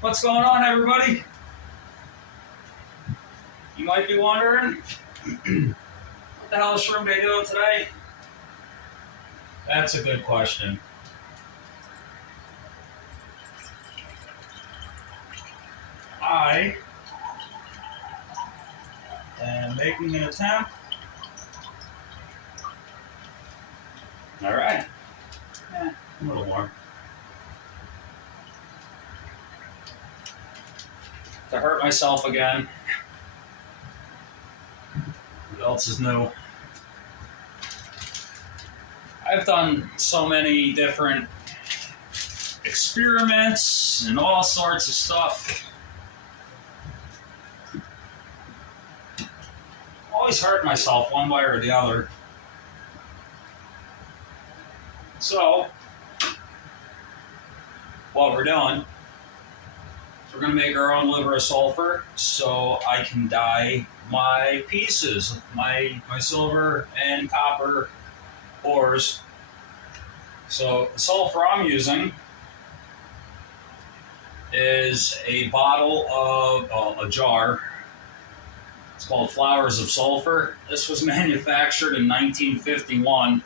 What's going on, everybody? You might be wondering, what the hell is Shroom Day doing today? That's a good question. I am making an attempt. All right. A little more. To hurt myself again. What else is new? I've done so many different experiments and all sorts of stuff. Always hurt myself one way or the other. So, what we're doing, we're going to make our own liver of sulfur so I can dye my pieces, my silver and copper ores. So the sulfur I'm using is a bottle of a jar. It's called Flowers of Sulfur. This was manufactured in 1951.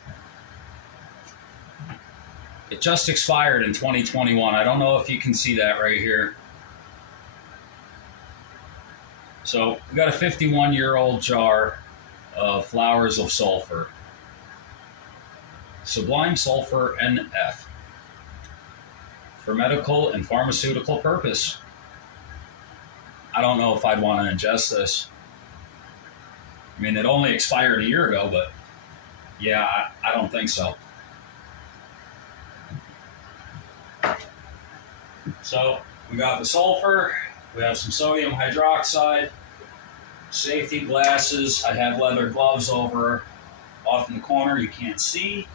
It just expired in 2021. I don't know if you can see that right here. So we got a 51-year-old jar of Flowers of Sulfur. Sublime Sulfur NF. For medical and pharmaceutical purpose. I don't know if I'd want to ingest this. I mean, it only expired a year ago, but yeah, I don't think so. So we got the sulfur, we have some sodium hydroxide, safety glasses, I have leather gloves over off in the corner you can't see.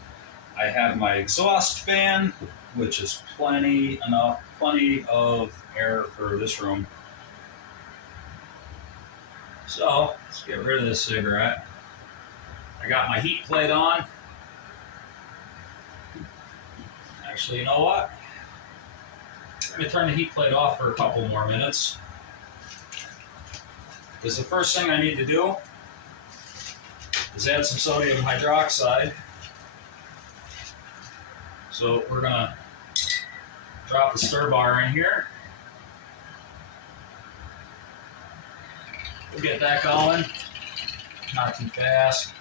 I have my exhaust fan, which is plenty of air for this room. So let's get rid of this cigarette. I got my heat plate on. Actually, you know what? I'm going to turn the heat plate off for a couple more minutes. Because the first thing I need to do is add some sodium hydroxide. So we're going to drop the stir bar in here. We'll get that going. Not too fast.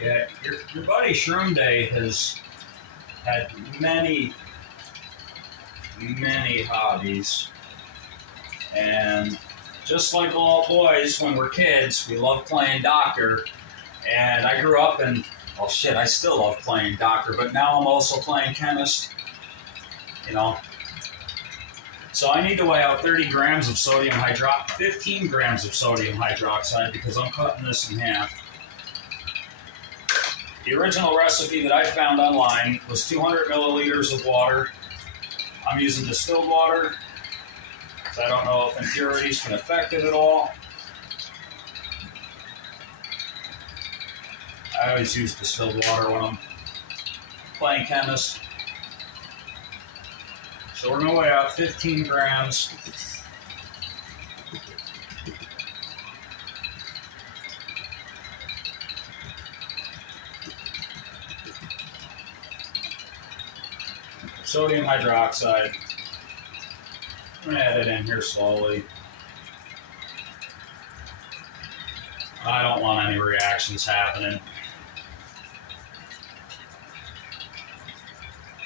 Yeah, your buddy Shroom Day has had many hobbies, and just like all boys when we're kids, we love playing doctor. And I grew up in, well shit, I still love playing doctor, but now I'm also playing chemist, you know. So I need to weigh out 30 grams of 15 grams of sodium hydroxide because I'm cutting this in half. The original recipe that I found online was 200 milliliters of water. I'm using distilled water, so I don't know if impurities can affect it at all. I always use distilled water when I'm playing chemist. So we're going to weigh out 15 grams. Sodium hydroxide. I'm going to add it in here slowly. I don't want any reactions happening.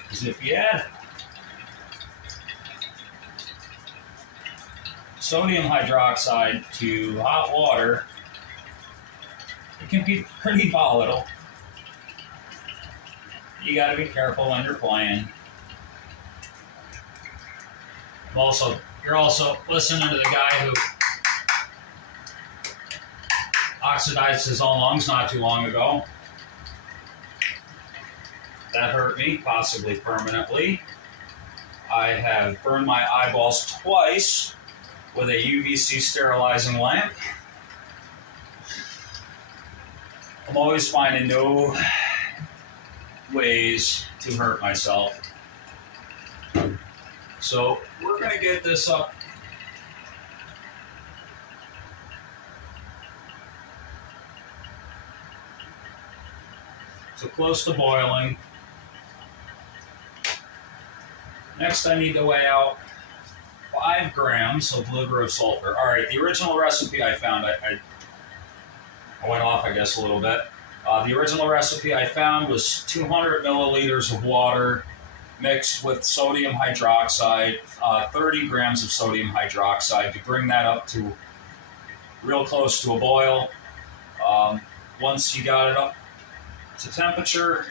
Because if you add sodium hydroxide to hot water, it can be pretty volatile. You got to be careful when you're playing. You're also listening to the guy who oxidized his own lungs not too long ago. That hurt me, possibly permanently. I have burned my eyeballs twice with a UVC sterilizing lamp. I'm always finding new ways to hurt myself. So we're going to get this up to close to boiling. Next, I need to weigh out 5 grams of liver of sulfur. All right, the original recipe I found, I went off, I guess, a little bit. The original recipe I found was 200 milliliters of water mixed with sodium hydroxide, 30 grams of sodium hydroxide to bring that up to real close to a boil. Once you got it up to temperature,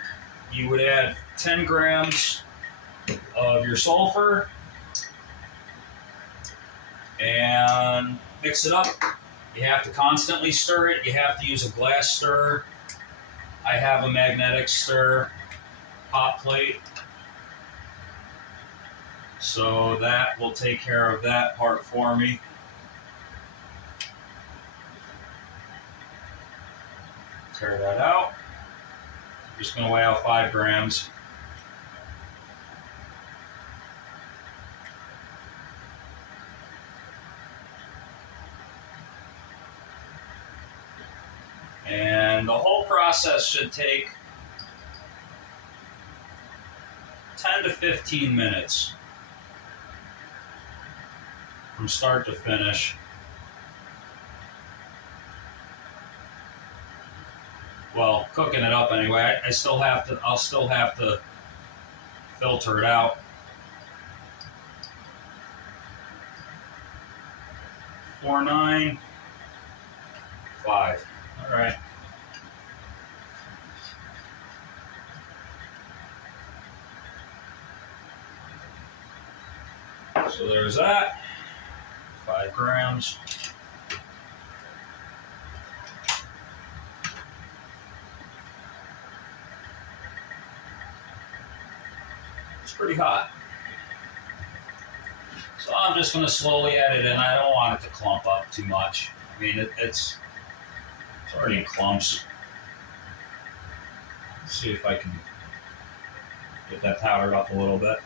you would add 10 grams of your sulfur and mix it up. You have to constantly stir it. You have to use a glass stirrer. I have a magnetic stir hot plate, so that will take care of that part for me. Tear that out. I'm just going to weigh out 5 grams. And the whole process should take 10 to 15 minutes from start to finish. Well, cooking it up anyway. I'll still have to filter it out. 4, 9, 5. All right. So there's that. 5 grams. It's pretty hot. So I'm just going to slowly add it in. I don't want it to clump up too much. I mean, it's already in clumps. Let's see if I can get that powdered up a little bit.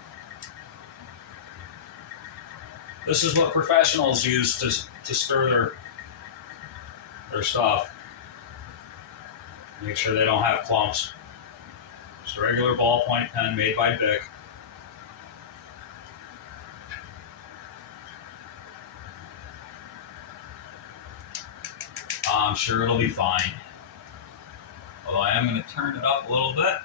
This is what professionals use to stir their stuff. Make sure they don't have clumps. Just a regular ballpoint pen made by Bic. I'm sure it'll be fine. Although I am going to turn it up a little bit.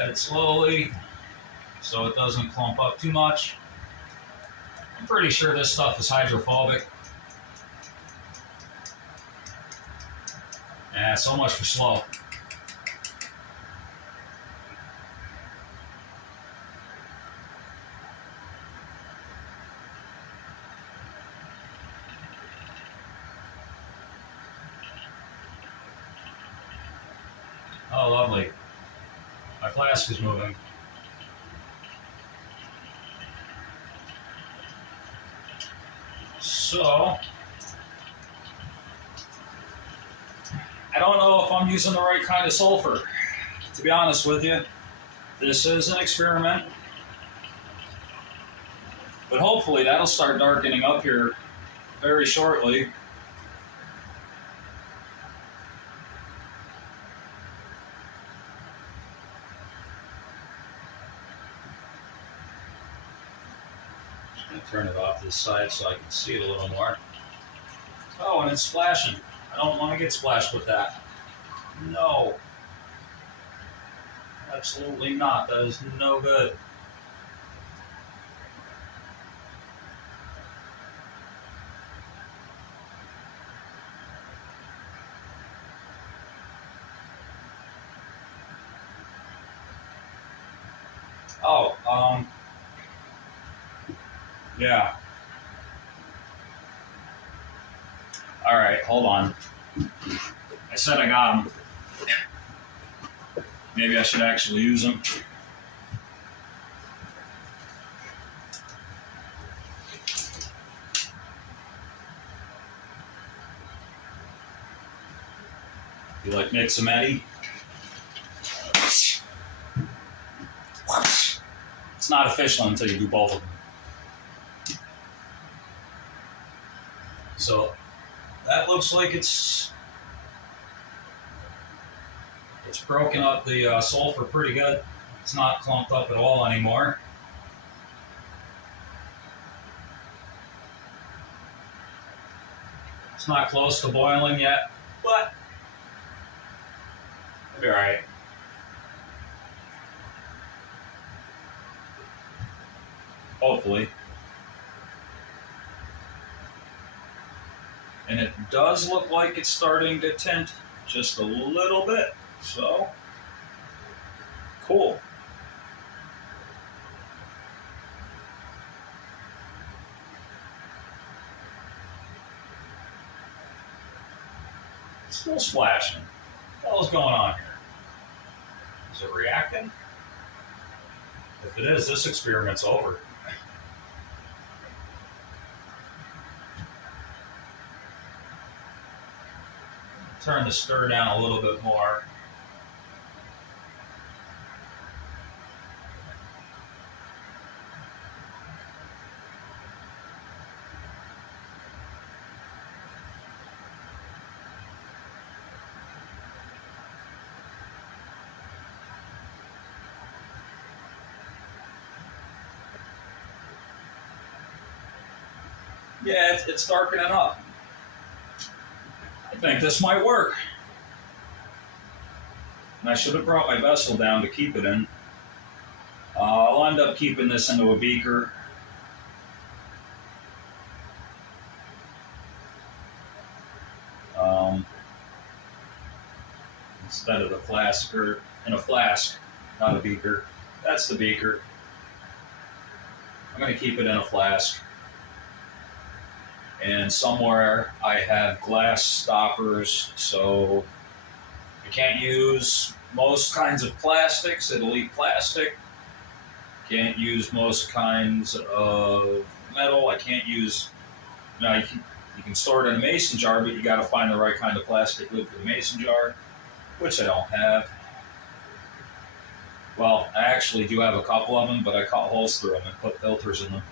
Add it slowly so it doesn't clump up too much. I'm pretty sure this stuff is hydrophobic. Yeah, so much for slow. Oh, lovely. My flask is moving. So, I don't know if I'm using the right kind of sulfur. To be honest with you, this is an experiment. But hopefully that'll start darkening up here very shortly. Turn it off to the side so I can see it a little more. Oh, and it's splashing. I don't want to get splashed with that. No. Absolutely not. That is no good. Oh, yeah. All right, hold on. I said I got them. Maybe I should actually use them. You like mix-a-metti? It's not official until you do both of them. So that looks like it's broken up the sulfur pretty good. It's not clumped up at all anymore. It's not close to boiling yet, but it'll be all right. Hopefully. And it does look like it's starting to tint just a little bit. So, cool. Still splashing. What the hell is going on here? Is it reacting? If it is, this experiment's over. Turn the stir down a little bit more. Yeah, it's darkening up. I think this might work. And I should have brought my vessel down to keep it in. I'll end up keeping this into a beaker. Instead of the flask, or in a flask, not a beaker. That's the beaker. I'm going to keep it in a flask. And somewhere I have glass stoppers, so I can't use most kinds of plastics. It'll eat plastic. Can't use most kinds of metal. I can't use, you can store it in a mason jar, but you got to find the right kind of plastic lid for the mason jar, which I don't have. Well, I actually do have a couple of them, but I cut holes through them and put filters in them.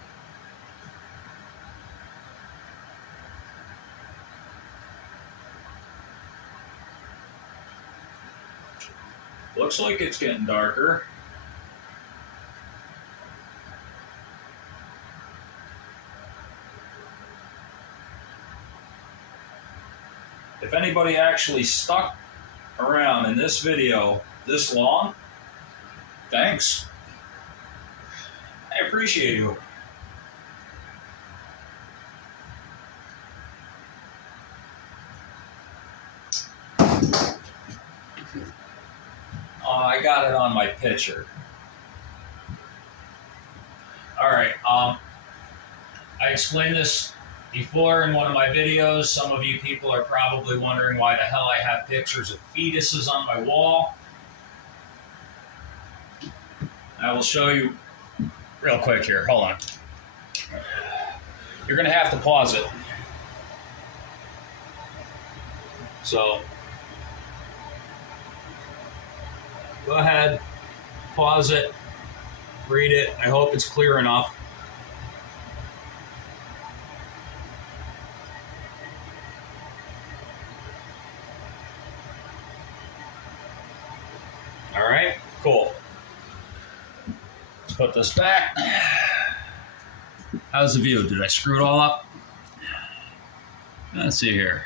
Looks like it's getting darker. If anybody actually stuck around in this video this long, thanks. I appreciate you. I got it on my pitcher. All right. I explained this before in one of my videos. Some of you people are probably wondering why the hell I have pictures of fetuses on my wall. I will show you real quick here. Hold on. You're going to have to pause it. So, go ahead, pause it, read it. I hope it's clear enough. All right, cool. Let's put this back. How's the view? Did I screw it all up? Let's see here.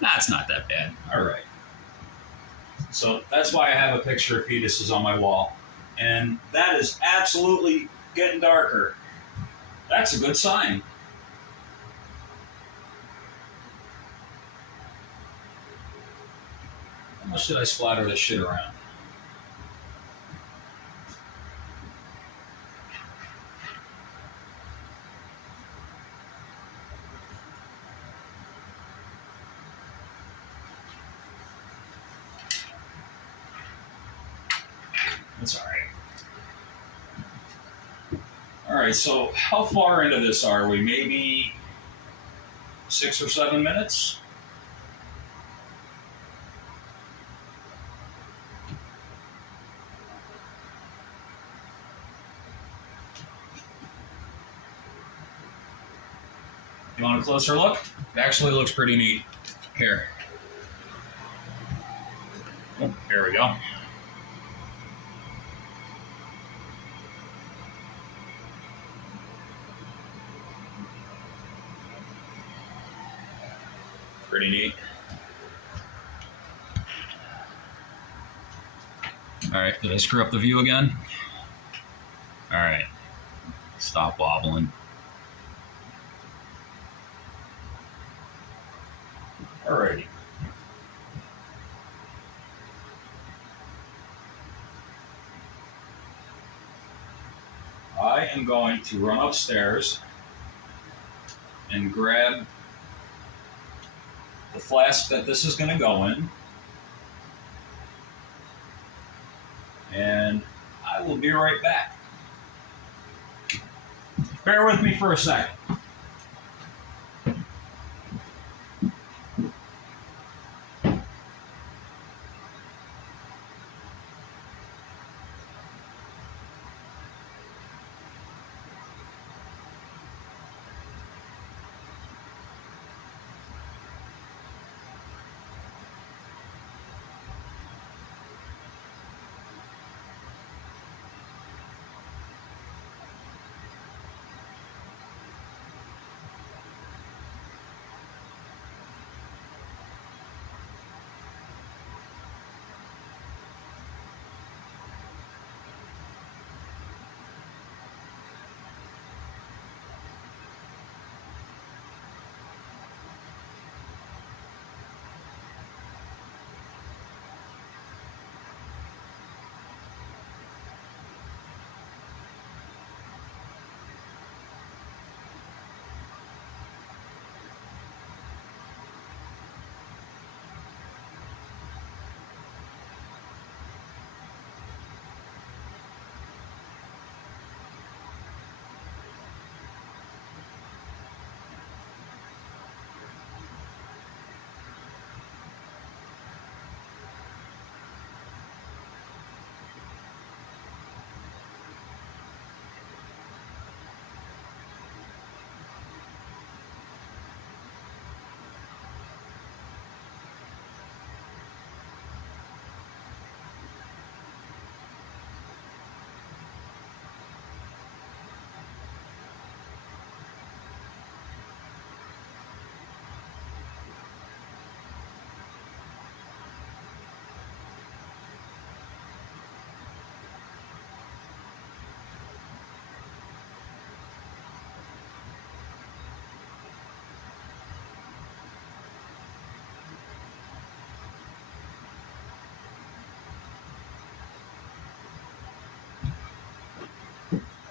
That's not that bad. All right. So that's why I have a picture of fetuses on my wall. And that is absolutely getting darker. That's a good sign. How much did I splatter this shit around? That's all right. All right, so how far into this are we? Maybe 6 or 7 minutes? You want a closer look? It actually looks pretty neat. Here. Oh, here we go. Pretty neat. Alright, did I screw up the view again? Alright. Stop wobbling. Alrighty. I am going to run upstairs and grab the flask that this is going to go in, and I will be right back. Bear with me for a second.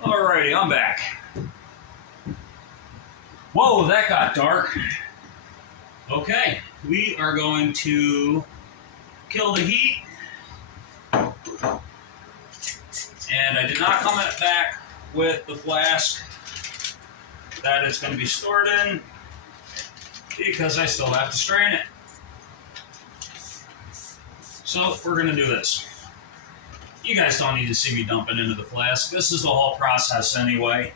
Alrighty, I'm back. Whoa, that got dark. Okay, we are going to kill the heat. And I did not come back with the flask that it's going to be stored in because I still have to strain it. So we're going to do this. You guys don't need to see me dumping into the flask. This is the whole process anyway.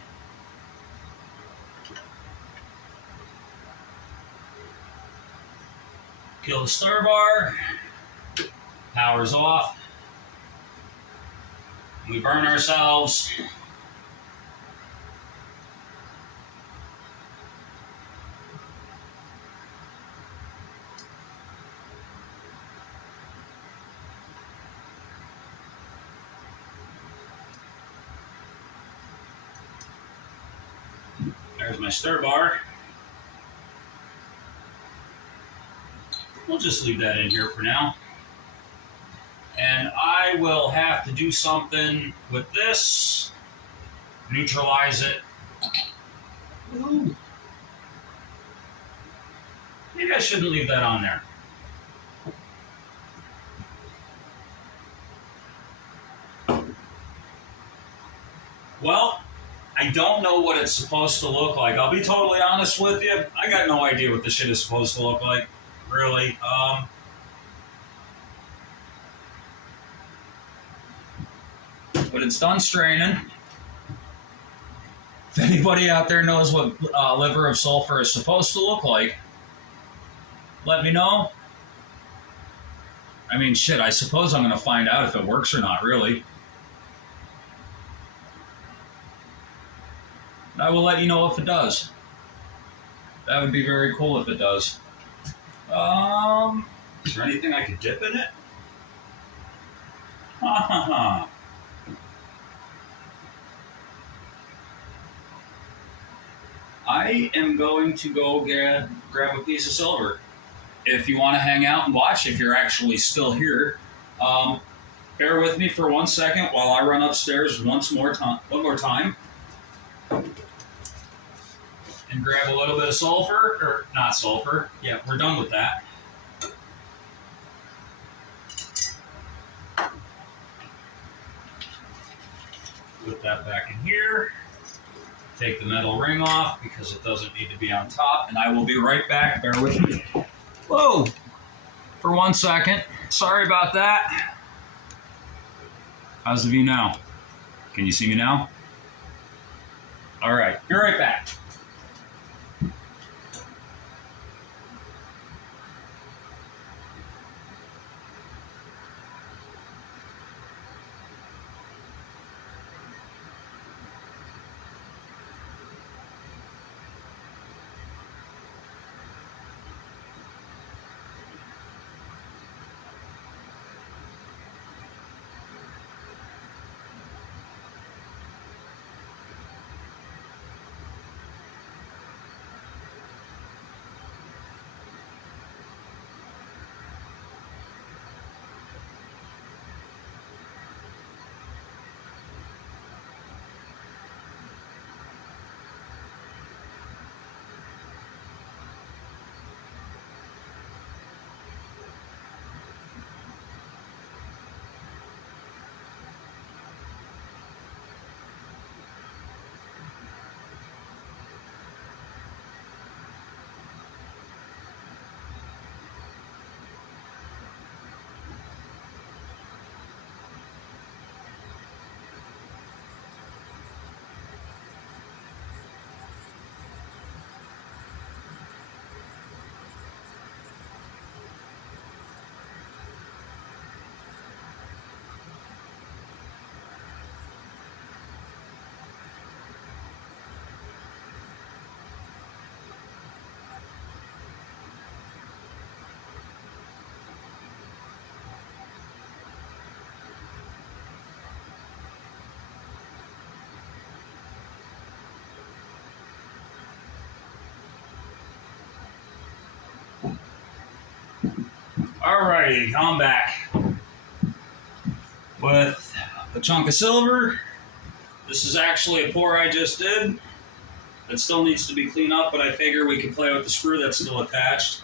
Kill the star bar. Power's off. We burn ourselves. There's my stir bar. We'll just leave that in here for now. And I will have to do something with this. Neutralize it. Ooh. Maybe I shouldn't leave that on there. Well, I don't know what it's supposed to look like. I'll be totally honest with you. I got no idea what this shit is supposed to look like, really. But it's done straining. If anybody out there knows what liver of sulfur is supposed to look like, let me know. I mean, shit, I suppose I'm going to find out if it works or not, really. I will let you know if it does. That would be very cool if it does. Is there anything I could dip in it? Ha ha ha. I am going to go grab a piece of silver. If you want to hang out and watch, if you're actually still here, bear with me for 1 second while I run upstairs one more time, and grab a little bit of sulfur, or not sulfur. Yeah, we're done with that. Put that back in here. Take the metal ring off because it doesn't need to be on top, and I will be right back. Bear with me. Whoa! For 1 second. Sorry about that. How's the view now? Can you see me now? All right, be right back. Alrighty, I'm back with a chunk of silver. This is actually a pour I just did. It still needs to be cleaned up, but I figure we can play with the screw that's still attached.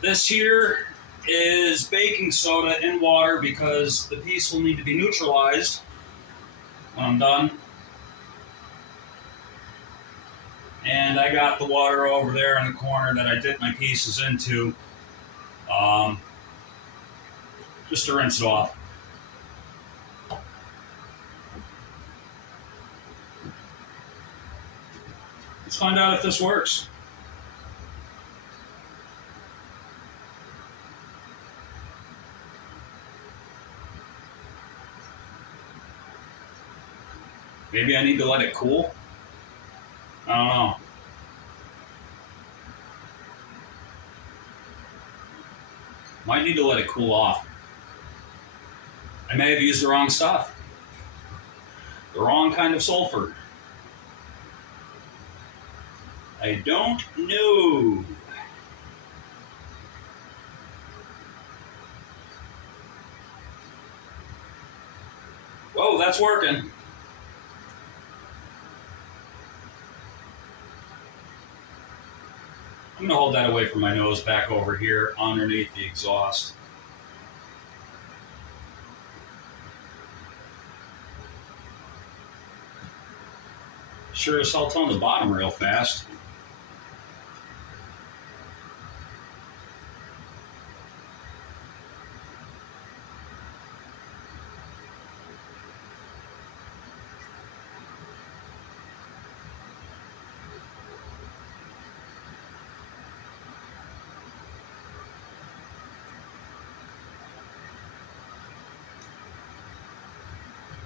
This here is baking soda in water because the piece will need to be neutralized when I'm done. And I got the water over there in the corner that I dipped my pieces into. Just to rinse it off. Let's find out if this works. Maybe I need to let it cool. I don't know. Might need to let it cool off. I may have used the wrong stuff. The wrong kind of sulfur. I don't know. Whoa, that's working. I'm going to hold that away from my nose back over here underneath the exhaust. Sure as hell tone the bottom real fast.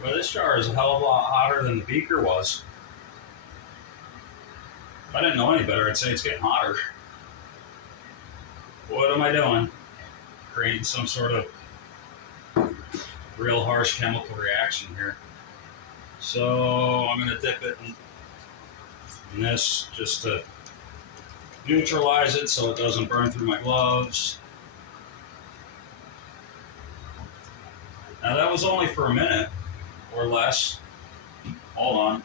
Well, this jar is a hell of a lot hotter than the beaker was. If I didn't know any better, I'd say it's getting hotter. What am I doing? Creating some sort of real harsh chemical reaction here. So I'm going to dip it in this just to neutralize it so it doesn't burn through my gloves. Now that was only for a minute or less. Hold on.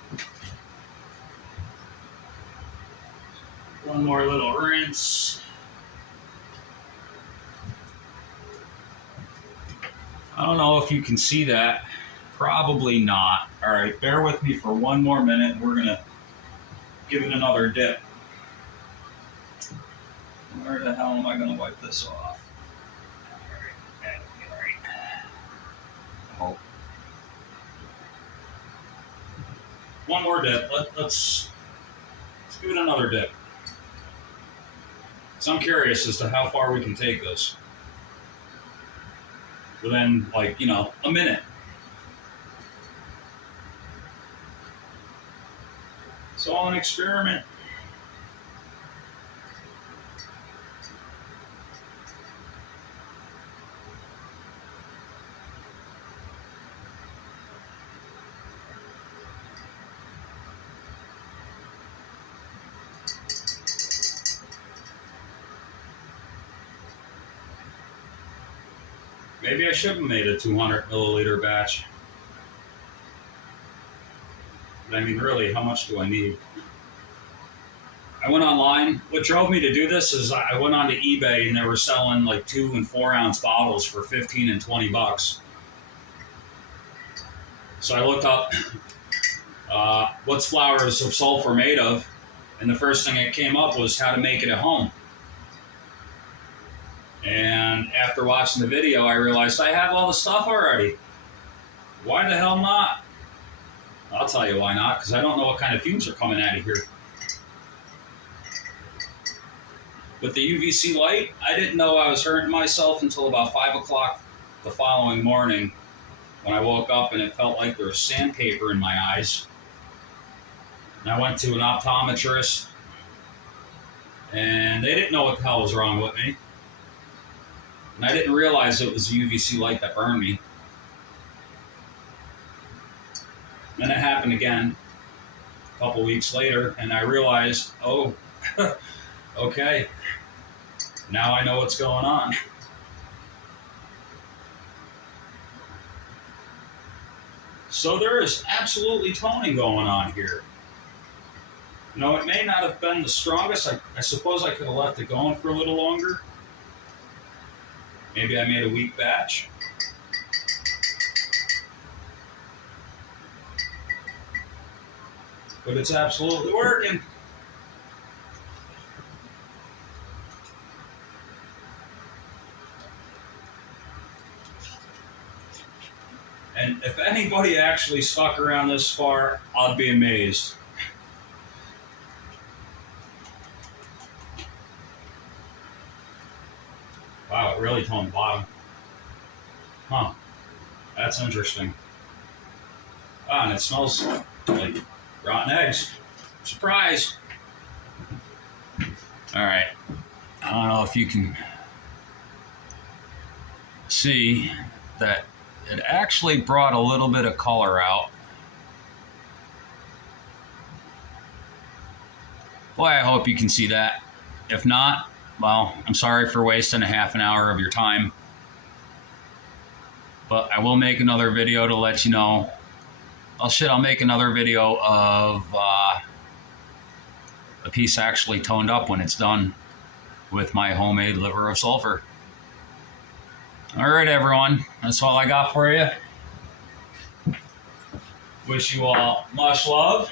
One more little rinse. I don't know if you can see that. Probably not. All right, bear with me for one more minute. We're going to give it another dip. Where the hell am I going to wipe this off? All right. Oh. One more dip. Let's give it another dip. So I'm curious as to how far we can take this. Within, like, you know, a minute. It's all an experiment. Maybe I should have made a 200 milliliter batch. But I mean, really, how much do I need? I went online. What drove me to do this is I went onto eBay and they were selling like 2 and 4 ounce bottles for 15 and 20 bucks. So I looked up what's flowers of sulfur made of, and the first thing that came up was how to make it at home. And after watching the video, I realized I have all the stuff already. Why the hell not? I'll tell you why not, because I don't know what kind of fumes are coming out of here. With the UVC light, I didn't know I was hurting myself until about 5 o'clock the following morning when I woke up and it felt like there was sandpaper in my eyes. And I went to an optometrist, and they didn't know what the hell was wrong with me. And I didn't realize it was the UVC light that burned me. Then it happened again a couple weeks later, and I realized, oh, okay, now I know what's going on. So there is absolutely toning going on here. You know, it may not have been the strongest. I suppose I could have left it going for a little longer. Maybe I made a weak batch. But it's absolutely working. And if anybody actually stuck around this far, I'd be amazed. Wow, it really toned the bottom. Huh. That's interesting. Ah, and it smells like rotten eggs. Surprise! Alright. I don't know if you can see that it actually brought a little bit of color out. Boy, I hope you can see that. If not, well, I'm sorry for wasting a half an hour of your time. But I will make another video to let you know. Oh shit, I'll make another video of a piece actually toned up when it's done with my homemade liver of sulfur. Alright everyone, that's all I got for you. Wish you all much love.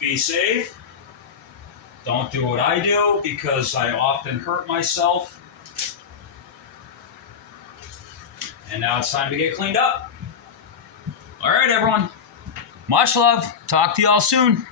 Be safe. Don't do what I do because I often hurt myself. And now it's time to get cleaned up. Alright everyone, much love. Talk to y'all soon.